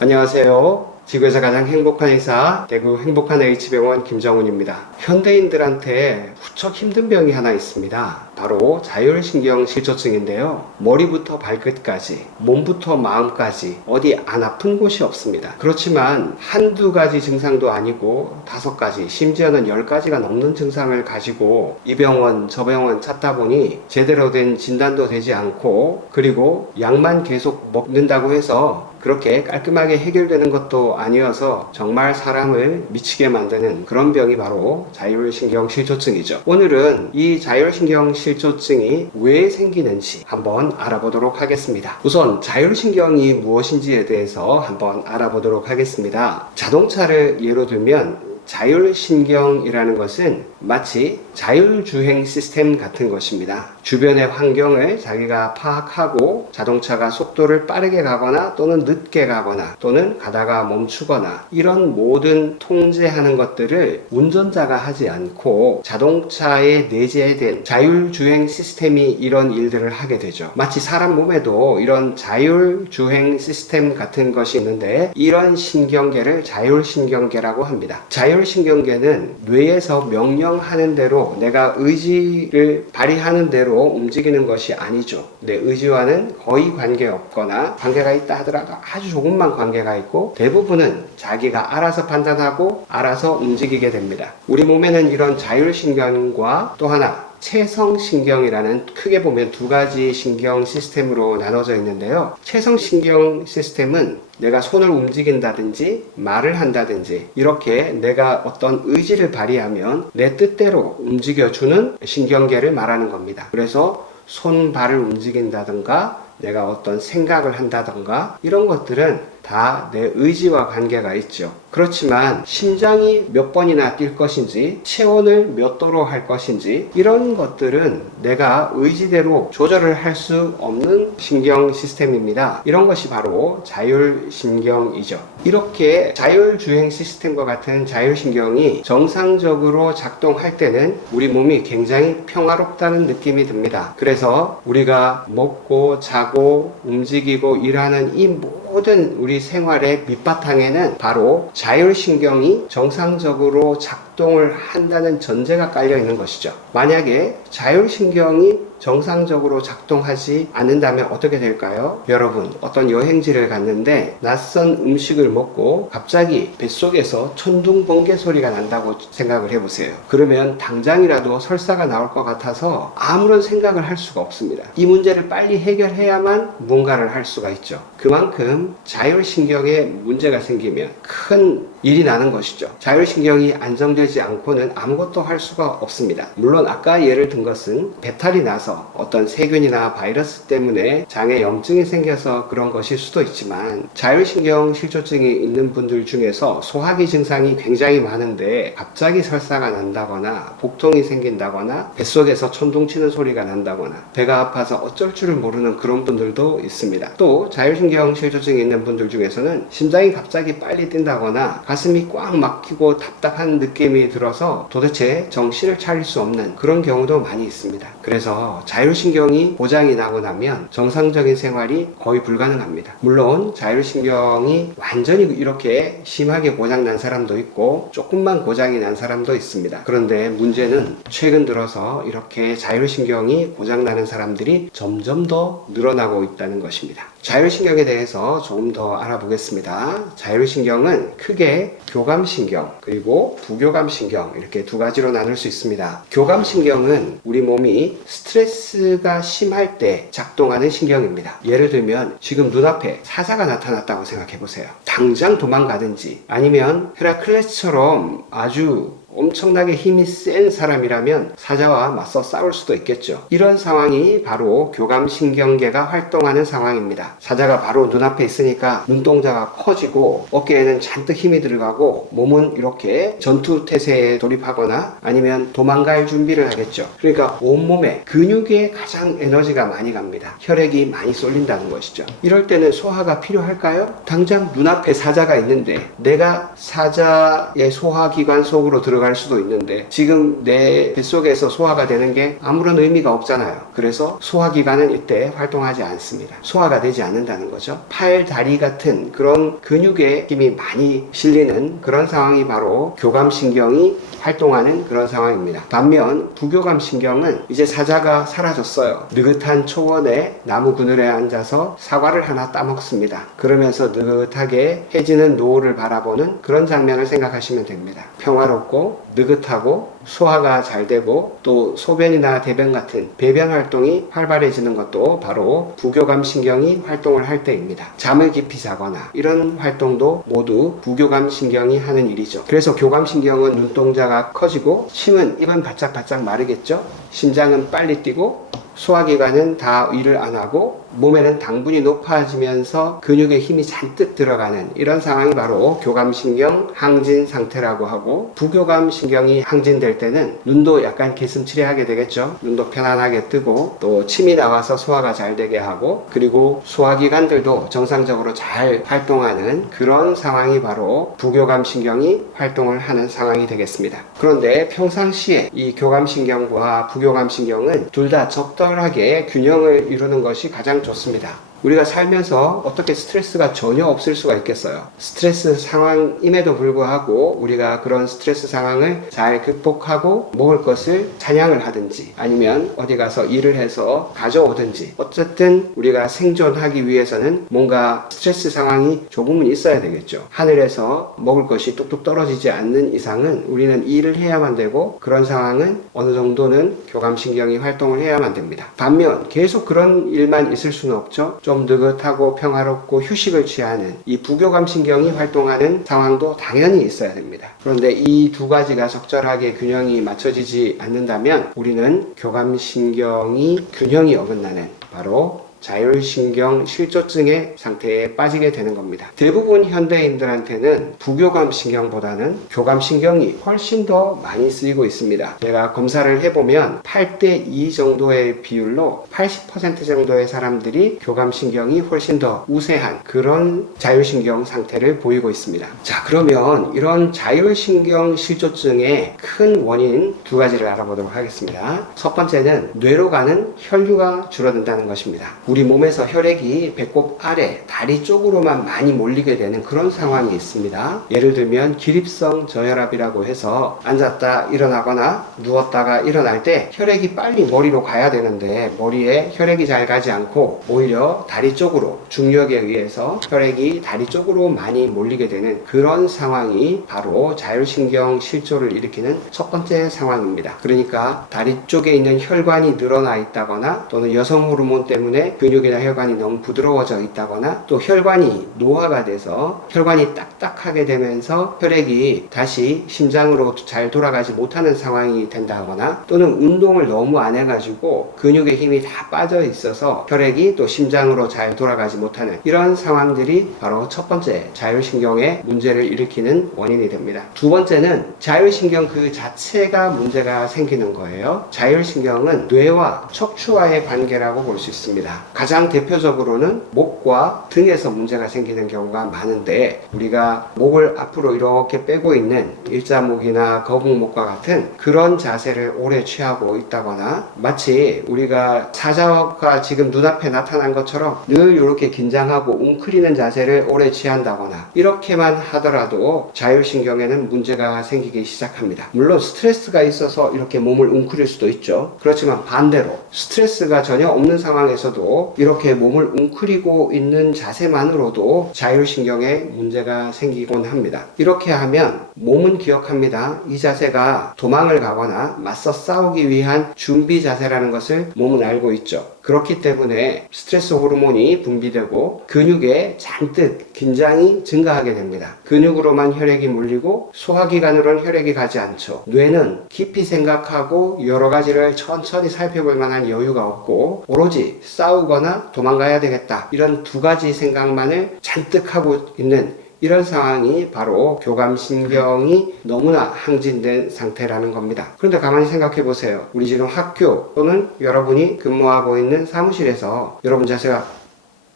안녕하세요. 지구에서 가장 행복한 의사, 대구 행복한 H병원 김정훈입니다. 현대인들한테 무척 힘든 병이 하나 있습니다. 바로 자율신경실조증인데요. 머리부터 발끝까지, 몸부터 마음까지 어디 안 아픈 곳이 없습니다. 그렇지만 한두 가지 증상도 아니고 5가지, 심지어는 10가지가 넘는 증상을 가지고 이 병원, 저 병원 찾다 보니 제대로 된 진단도 되지 않고, 그리고 약만 계속 먹는다고 해서 그렇게 깔끔하게 해결되는 것도 아니어서 정말 사람을 미치게 만드는 그런 병이 바로 자율신경실조증이죠. 오늘은 이 자율신경실조증이 왜 생기는지 한번 알아보도록 하겠습니다. 우선 자율신경이 무엇인지에 대해서 한번 알아보도록 하겠습니다. 자동차를 예로 들면 자율신경이라는 것은 마치 자율주행 시스템 같은 것입니다. 주변의 환경을 자기가 파악하고 자동차가 속도를 빠르게 가거나 또는 늦게 가거나 또는 가다가 멈추거나 이런 모든 통제하는 것들을 운전자가 하지 않고 자동차에 내재된 자율주행 시스템이 이런 일들을 하게 되죠. 마치 사람 몸에도 이런 자율주행 시스템 같은 것이 있는데 이런 신경계를 자율신경계라고 합니다. 자율신경계는 뇌에서 명령하는 대로 내가 의지를 발휘하는 대로 움직이는 것이 아니죠. 내 의지와는 거의 관계없거나 관계가 있다 하더라도 아주 조금만 관계가 있고 대부분은 자기가 알아서 판단하고 알아서 움직이게 됩니다. 우리 몸에는 이런 자율신경과 또 하나 체성신경이라는 크게 보면 2가지 신경 시스템으로 나눠져 있는데요. 체성신경 시스템은 내가 손을 움직인다든지 말을 한다든지 이렇게 내가 어떤 의지를 발휘하면 내 뜻대로 움직여주는 신경계를 말하는 겁니다. 그래서 손, 발을 움직인다든가 내가 어떤 생각을 한다든가 이런 것들은 다 내 의지와 관계가 있죠. 그렇지만 심장이 몇 번이나 뛸 것인지 체온을 몇 도로 할 것인지 이런 것들은 내가 의지대로 조절을 할 수 없는 신경 시스템입니다. 이런 것이 바로 자율신경이죠. 이렇게 자율주행 시스템과 같은 자율신경이 정상적으로 작동할 때는 우리 몸이 굉장히 평화롭다는 느낌이 듭니다. 그래서 우리가 먹고 자고 움직이고 일하는 이 모든 우리 생활의 밑바탕에는 바로 자율신경이 정상적으로 작동을 한다는 전제가 깔려 있는 것이죠. 만약에 자율신경이 정상적으로 작동하지 않는다면 어떻게 될까요? 여러분, 어떤 여행지를 갔는데 낯선 음식을 먹고 갑자기 뱃속에서 천둥번개 소리가 난다고 생각을 해보세요. 그러면 당장이라도 설사가 나올 것 같아서 아무런 생각을 할 수가 없습니다. 이 문제를 빨리 해결해야만 뭔가를 할 수가 있죠. 그만큼 자율신경에 문제가 생기면 큰 일이 나는 것이죠. 자율신경이 안정되지 않고는 아무것도 할 수가 없습니다. 물론 아까 예를 든 것은 배탈이 나서 어떤 세균이나 바이러스 때문에 장에 염증이 생겨서 그런 것일 수도 있지만 자율신경 실조증이 있는 분들 중에서 소화기 증상이 굉장히 많은데 갑자기 설사가 난다거나 복통이 생긴다거나 뱃속에서 천둥치는 소리가 난다거나 배가 아파서 어쩔 줄을 모르는 그런 분들도 있습니다. 또 자율신경 실조증이 있는 분들 중에서는 심장이 갑자기 빨리 뛴다거나 가슴이 꽉 막히고 답답한 느낌이 들어서 도대체 정신을 차릴 수 없는 그런 경우도 많이 있습니다. 그래서 자율신경이 고장이 나고 나면 정상적인 생활이 거의 불가능합니다. 물론 자율신경이 완전히 이렇게 심하게 고장난 사람도 있고 조금만 고장이 난 사람도 있습니다. 그런데 문제는 최근 들어서 이렇게 자율신경이 고장나는 사람들이 점점 더 늘어나고 있다는 것입니다. 자율신경에 대해서 조금 더 알아보겠습니다. 자율신경은 크게 교감신경 그리고 부교감신경 이렇게 2가지로 나눌 수 있습니다. 교감신경은 우리 몸이 스트레스가 심할 때 작동하는 신경입니다. 예를 들면 지금 눈앞에 사자가 나타났다고 생각해 보세요. 당장 도망가든지 아니면 헤라클레스처럼 아주 엄청나게 힘이 센 사람이라면 사자와 맞서 싸울 수도 있겠죠. 이런 상황이 바로 교감신경계가 활동하는 상황입니다. 사자가 바로 눈앞에 있으니까 눈동자가 커지고 어깨에는 잔뜩 힘이 들어가고 몸은 이렇게 전투태세에 돌입하거나 아니면 도망갈 준비를 하겠죠. 그러니까 온몸에 근육에 가장 에너지가 많이 갑니다. 혈액이 많이 쏠린다는 것이죠. 이럴 때는 소화가 필요할까요? 당장 눈앞에 사자가 있는데 내가 사자의 소화기관 속으로 들어가 들어갈 수도 있는데 지금 내 뱃속에서 소화가 되는 게 아무런 의미가 없잖아요. 그래서 소화기관은 이때 활동하지 않습니다. 소화가 되지 않는다는 거죠. 팔, 다리 같은 그런 근육에 힘이 많이 실리는 그런 상황이 바로 교감신경이 활동하는 그런 상황입니다. 반면 부교감신경은 이제 사자가 사라졌어요. 느긋한 초원에 나무 그늘에 앉아서 사과를 하나 따먹습니다. 그러면서 느긋하게 해지는 노을을 바라보는 그런 장면을 생각하시면 됩니다. 평화롭고 느긋하고 소화가 잘 되고 또 소변이나 대변 같은 배변 활동이 활발해지는 것도 바로 부교감신경이 활동을 할 때입니다. 잠을 깊이 자거나 이런 활동도 모두 부교감신경이 하는 일이죠. 그래서 교감신경은 눈동자가 커지고 침은 입은 바짝바짝 마르겠죠. 심장은 빨리 뛰고 소화기관은 다 일을 안 하고 몸에는 당분이 높아지면서 근육에 힘이 잔뜩 들어가는 이런 상황이 바로 교감신경 항진 상태라고 하고, 부교감신경이 항진될 때는 눈도 약간 개슴츠레하게 되겠죠. 눈도 편안하게 뜨고 또 침이 나와서 소화가 잘 되게 하고, 그리고 소화기관들도 정상적으로 잘 활동하는 그런 상황이 바로 부교감신경이 활동을 하는 상황이 되겠습니다. 그런데 평상시에 이 교감신경과 부교감신경은 둘 다 적절하게 균형을 이루는 것이 가장 좋습니다. 우리가 살면서 어떻게 스트레스가 전혀 없을 수가 있겠어요? 스트레스 상황임에도 불구하고 우리가 그런 스트레스 상황을 잘 극복하고 먹을 것을 찬양을 하든지 아니면 어디 가서 일을 해서 가져오든지, 어쨌든 우리가 생존하기 위해서는 뭔가 스트레스 상황이 조금은 있어야 되겠죠. 하늘에서 먹을 것이 뚝뚝 떨어지지 않는 이상은 우리는 일을 해야만 되고, 그런 상황은 어느 정도는 교감신경이 활동을 해야만 됩니다. 반면 계속 그런 일만 있을 수는 없죠. 좀 느긋하고 평화롭고 휴식을 취하는 이 부교감신경이 활동하는 상황도 당연히 있어야 됩니다. 그런데 이 두 가지가 적절하게 균형이 맞춰지지 않는다면 우리는 교감신경이 균형이 어긋나는 바로 자율신경 실조증의 상태에 빠지게 되는 겁니다. 대부분 현대인들한테는 부교감신경보다는 교감신경이 훨씬 더 많이 쓰이고 있습니다. 제가 검사를 해보면 8대2 정도의 비율로 80% 정도의 사람들이 교감신경이 훨씬 더 우세한 그런 자율신경 상태를 보이고 있습니다. 자, 그러면 이런 자율신경 실조증의 큰 원인 두 가지를 알아보도록 하겠습니다. 첫 번째는 뇌로 가는 혈류가 줄어든다는 것입니다. 우리 몸에서 혈액이 배꼽 아래, 다리 쪽으로만 많이 몰리게 되는 그런 상황이 있습니다. 예를 들면 기립성 저혈압이라고 해서 앉았다 일어나거나 누웠다가 일어날 때 혈액이 빨리 머리로 가야 되는데 머리에 혈액이 잘 가지 않고 오히려 다리 쪽으로, 중력에 의해서 혈액이 다리 쪽으로 많이 몰리게 되는 그런 상황이 바로 자율신경 실조를 일으키는 첫 번째 상황입니다. 그러니까 다리 쪽에 있는 혈관이 늘어나 있다거나, 또는 여성 호르몬 때문에 근육이나 혈관이 너무 부드러워져 있다거나, 또 혈관이 노화가 돼서 혈관이 딱딱하게 되면서 혈액이 다시 심장으로 잘 돌아가지 못하는 상황이 된다거나, 또는 운동을 너무 안 해가지고 근육에 힘이 다 빠져 있어서 혈액이 또 심장으로 잘 돌아가지 못하는 이런 상황들이 바로 첫 번째 자율신경에 문제를 일으키는 원인이 됩니다. 두 번째는 자율신경 그 자체가 문제가 생기는 거예요. 자율신경은 뇌와 척추와의 관계라고 볼 수 있습니다. 가장 대표적으로는 목과 등에서 문제가 생기는 경우가 많은데, 우리가 목을 앞으로 이렇게 빼고 있는 일자목이나 거북목과 같은 그런 자세를 오래 취하고 있다거나, 마치 우리가 사자가 지금 눈앞에 나타난 것처럼 늘 이렇게 긴장하고 웅크리는 자세를 오래 취한다거나, 이렇게만 하더라도 자율신경에는 문제가 생기기 시작합니다. 물론 스트레스가 있어서 이렇게 몸을 웅크릴 수도 있죠. 그렇지만 반대로 스트레스가 전혀 없는 상황에서도 이렇게 몸을 웅크리고 있는 자세만으로도 자율신경에 문제가 생기곤 합니다. 이렇게 하면 몸은 기억합니다. 이 자세가 도망을 가거나 맞서 싸우기 위한 준비 자세라는 것을 몸은 알고 있죠. 그렇기 때문에 스트레스 호르몬이 분비되고 근육에 잔뜩 긴장이 증가하게 됩니다. 근육으로만 혈액이 몰리고 소화기관으로는 혈액이 가지 않죠. 뇌는 깊이 생각하고 여러 가지를 천천히 살펴볼 만한 여유가 없고, 오로지 싸우거나 도망가야 되겠다, 이런 두 가지 생각만을 잔뜩 하고 있는 이런 상황이 바로 교감신경이 너무나 항진된 상태라는 겁니다. 그런데 가만히 생각해 보세요. 우리 지금 학교 또는 여러분이 근무하고 있는 사무실에서 여러분 자세가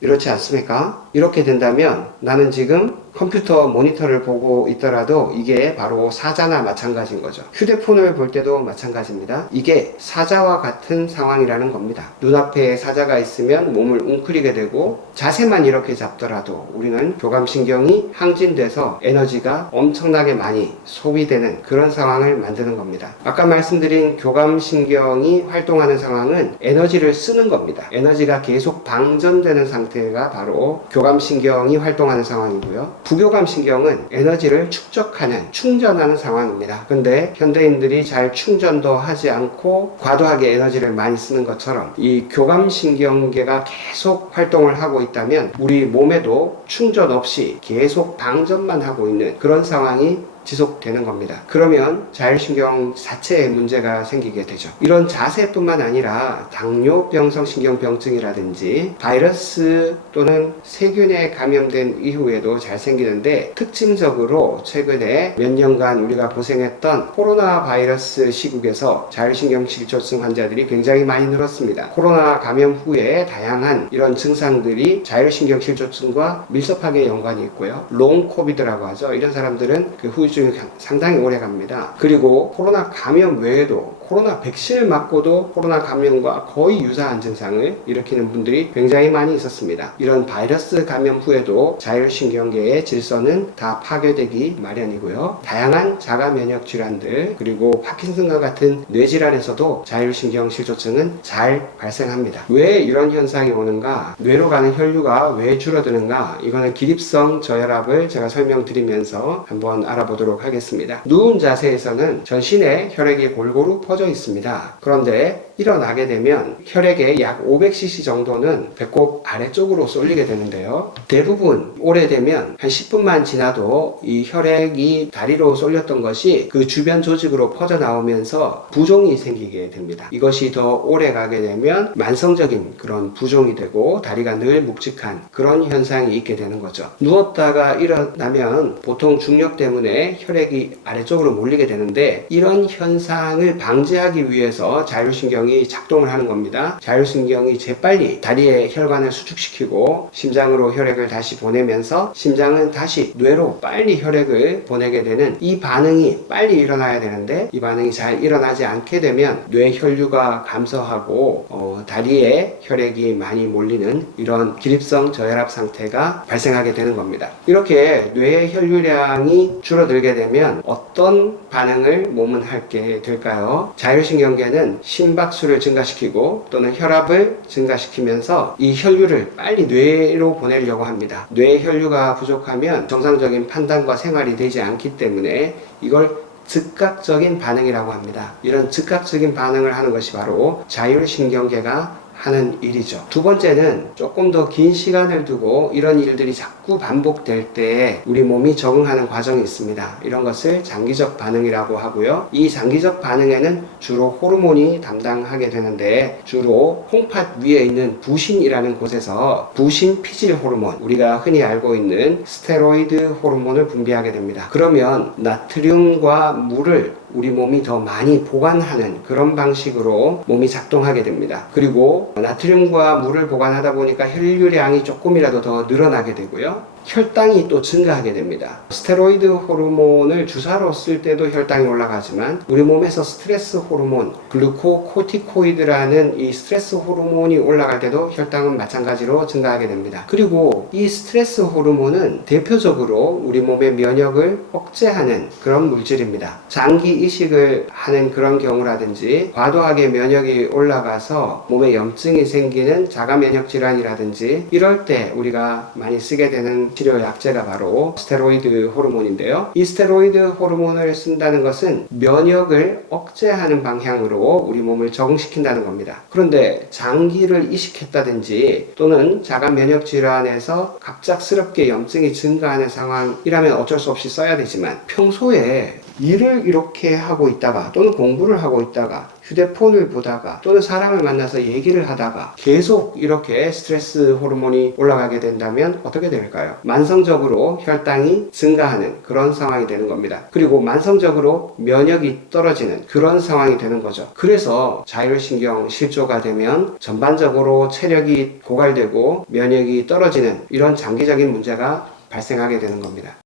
이렇지 않습니까? 이렇게 된다면 나는 지금 컴퓨터 모니터를 보고 있더라도 이게 바로 사자나 마찬가지인 거죠. 휴대폰을 볼 때도 마찬가지입니다. 이게 사자와 같은 상황이라는 겁니다. 눈앞에 사자가 있으면 몸을 웅크리게 되고 자세만 이렇게 잡더라도 우리는 교감신경이 항진돼서 에너지가 엄청나게 많이 소비되는 그런 상황을 만드는 겁니다. 아까 말씀드린 교감신경이 활동하는 상황은 에너지를 쓰는 겁니다. 에너지가 계속 방전되는 상태가 바로 교감신경이 활동하는 상황이고요. 부교감신경은 에너지를 축적하는, 충전하는 상황입니다. 근데 현대인들이 잘 충전도 하지 않고 과도하게 에너지를 많이 쓰는 것처럼 이 교감신경계가 계속 활동을 하고 있다면 우리 몸에도 충전 없이 계속 방전만 하고 있는 그런 상황이 지속되는 겁니다. 그러면 자율신경 자체에 문제가 생기게 되죠. 이런 자세뿐만 아니라 당뇨병성 신경병증이라든지 바이러스 또는 세균에 감염된 이후에도 잘 생기는데 특징적으로 최근에 몇 년간 우리가 고생했던 코로나 바이러스 시국에서 자율신경 실조증 환자들이 굉장히 많이 늘었습니다. 코로나 감염 후에 다양한 이런 증상들이 자율신경 실조증과 밀접하게 연관이 있고요. 롱 코비드라고 하죠. 이런 사람들은 그 후유증이 상당히 오래 갑니다. 그리고 코로나 감염 외에도 코로나 백신을 맞고도 코로나 감염과 거의 유사한 증상을 일으키는 분들이 굉장히 많이 있었습니다. 이런 바이러스 감염 후에도 자율신경계의 질서는 다 파괴되기 마련이고요. 다양한 자가 면역 질환들 그리고 파킨슨과 같은 뇌질환에서도 자율신경 실조증은 잘 발생합니다. 왜 이런 현상이 오는가? 뇌로 가는 혈류가 왜 줄어드는가? 이거는 기립성 저혈압을 제가 설명드리면서 한번 알아보도록 하겠습니다. 누운 자세에서는 전신에 혈액이 골고루 퍼져 있습니다. 그런데 일어나게 되면 혈액의 약 500cc 정도는 배꼽 아래쪽으로 쏠리게 되는데요. 대부분 오래되면 한 10분만 지나도 이 혈액이 다리로 쏠렸던 것이 그 주변 조직으로 퍼져나오면서 부종이 생기게 됩니다. 이것이 더 오래 가게 되면 만성적인 그런 부종이 되고 다리가 늘 묵직한 그런 현상이 있게 되는 거죠. 누웠다가 일어나면 보통 중력 때문에 혈액이 아래쪽으로 몰리게 되는데 이런 현상을 방지하기 위해서 자율신경이 작동을 하는 겁니다. 자율신경이 재빨리 다리의 혈관을 수축시키고 심장으로 혈액을 다시 보내면서 심장은 다시 뇌로 빨리 혈액을 보내게 되는 이 반응이 빨리 일어나야 되는데 이 반응이 잘 일어나지 않게 되면 뇌 혈류가 감소하고 다리에 혈액이 많이 몰리는 이런 기립성 저혈압 상태가 발생하게 되는 겁니다. 이렇게 뇌의 혈류량이 줄어들게 되면 어떤 반응을 몸은 하게 될까요? 자율신경계는 심박수를 증가시키고 또는 혈압을 증가시키면서 이 혈류를 빨리 뇌로 보내려고 합니다. 뇌 혈류가 부족하면 정상적인 판단과 생활이 되지 않기 때문에 이걸 즉각적인 반응이라고 합니다. 이런 즉각적인 반응을 하는 것이 바로 자율신경계가 하는 일이죠. 두 번째는 조금 더 긴 시간을 두고 이런 일들이 자꾸 반복될 때 우리 몸이 적응하는 과정이 있습니다. 이런 것을 장기적 반응이라고 하고요. 이 장기적 반응에는 주로 호르몬이 담당하게 되는데 주로 콩팥 위에 있는 부신이라는 곳에서 부신 피질 호르몬, 우리가 흔히 알고 있는 스테로이드 호르몬을 분비하게 됩니다. 그러면 나트륨과 물을 우리 몸이 더 많이 보관하는 그런 방식으로 몸이 작동하게 됩니다. 그리고 나트륨과 물을 보관하다 보니까 혈류량이 조금이라도 더 늘어나게 되고요. 혈당이 또 증가하게 됩니다. 스테로이드 호르몬을 주사로 쓸 때도 혈당이 올라가지만 우리 몸에서 스트레스 호르몬, 글루코코티코이드라는 이 스트레스 호르몬이 올라갈 때도 혈당은 마찬가지로 증가하게 됩니다. 그리고 이 스트레스 호르몬은 대표적으로 우리 몸의 면역을 억제하는 그런 물질입니다. 장기 이식을 하는 그런 경우라든지 과도하게 면역이 올라가서 몸에 염증이 생기는 자가 면역 질환이라든지 이럴 때 우리가 많이 쓰게 되는 치료 약제가 바로 스테로이드 호르몬인데요. 이 스테로이드 호르몬을 쓴다는 것은 면역을 억제하는 방향으로 우리 몸을 적응시킨다는 겁니다. 그런데 장기를 이식했다든지 또는 자가 면역 질환에서 갑작스럽게 염증이 증가하는 상황이라면 어쩔 수 없이 써야 되지만 평소에 일을 이렇게 하고 있다가 또는 공부를 하고 있다가 휴대폰을 보다가 또는 사람을 만나서 얘기를 하다가 계속 이렇게 스트레스 호르몬이 올라가게 된다면 어떻게 될까요? 만성적으로 혈당이 증가하는 그런 상황이 되는 겁니다. 그리고 만성적으로 면역이 떨어지는 그런 상황이 되는 거죠. 그래서 자율신경 실조가 되면 전반적으로 체력이 고갈되고 면역이 떨어지는 이런 장기적인 문제가 발생하게 되는 겁니다.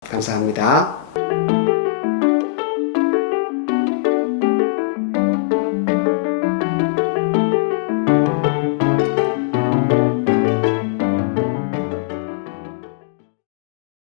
감사합니다.